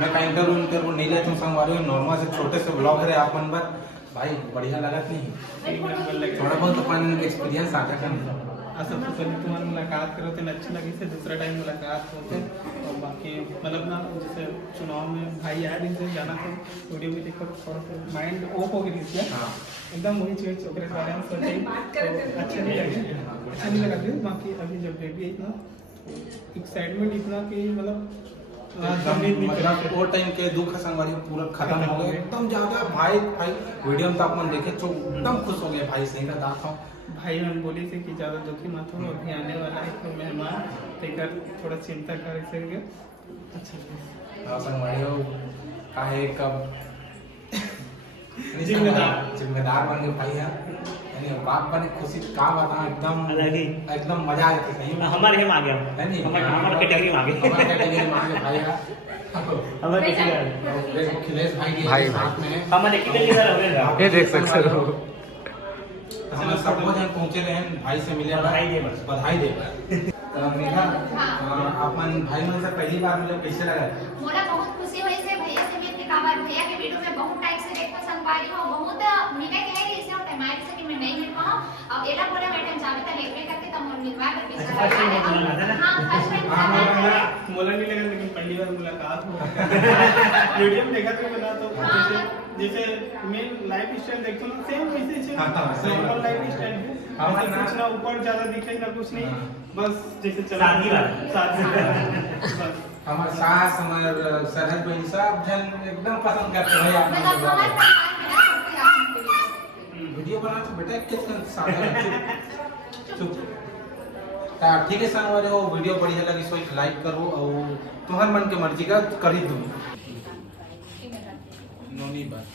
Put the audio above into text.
मैं कहीं इंटरव्यू नहीं लेता हूँ संगवारी नॉर्मल से छोटे से ब्लॉग है अपन पर भाई बढ़िया लगत नहीं थोड़ा बहुत अपन एक्सपीरियंस आता है। सबसे पहले तुम्हारी मुलाकात करो तो अच्छी लगी से दूसरा टाइम मुलाकात होते और बाकी मतलब ना जैसे चुनाव में भाई आए दिन से जाना था वीडियो भी देखो थोड़ा सा माइंड ऑफ हो गई थी एकदम वही चीज छोकरे बारे में सोचे तो अच्छा नहीं लगा था। बाकी अभी जब बेबी इतना एक्साइटमेंट इतना कि मतलब वो टाइम के दुख संगवारी पूरा खत्म हो गए एकदम ज्यादा भाई वीडियो में तो अपन देखे तो एकदम खुश हो गए भाई सही का था भाई हम बोले थे कि ज़्यादा दुखी मत हो अभी आने वाला है तो मेहमान देखकर थोड़ा चिंता कर सकेंगे। अच्छा काहे कब जिम्मेदार बन गए भाई यानी बाप बने खुशी का बता एकदम मजा आया था सही हमारे हम आ गया नहीं हमारे कैटेगरी में आ गए भाई हमारे अखिलेश भाई साथ में हमारे कैटेगरी में हो गया ये देख सकते हो हम सब जन पहुंचे रहे भाई से मिले बधाई दे मीठा अपन भाई मन से पहली बार मिले कैसे लगा मोला बहुत खुशी हुई से भैया से मिल के काबर भैया के वीडियो में बहुत टाइम से देखो संगवारी हो बहुत मिले के है इसे और टाइम से कि मैं नहीं मिल पाऊं अब एला बोला मैडम जावे त लेके करके त मोर मिलवा कर हां फर्स्ट टाइम मोला नहीं लगा लेकिन पहली बार मुलाकात हो वीडियो में देखा तो बता तो जैसे मेन लाइफ स्टाइल देखते ना सेम वैसे से नॉर्मल लाइफ स्टाइल है कुछ ना ऊपर ज्यादा दिखे ना कुछ नहीं बस जैसे चला सादगी बस हमार सास हमार सरहद भाई सब जन एकदम पसंद करते हैं आप वीडियो बना तो बेटा कितना सादा चुप ठीक है संगवारी हो वीडियो बढ़िया लगी सो लाइक करो और तुम्हार मन के मर्जी का कर ही दूँ नोनी बात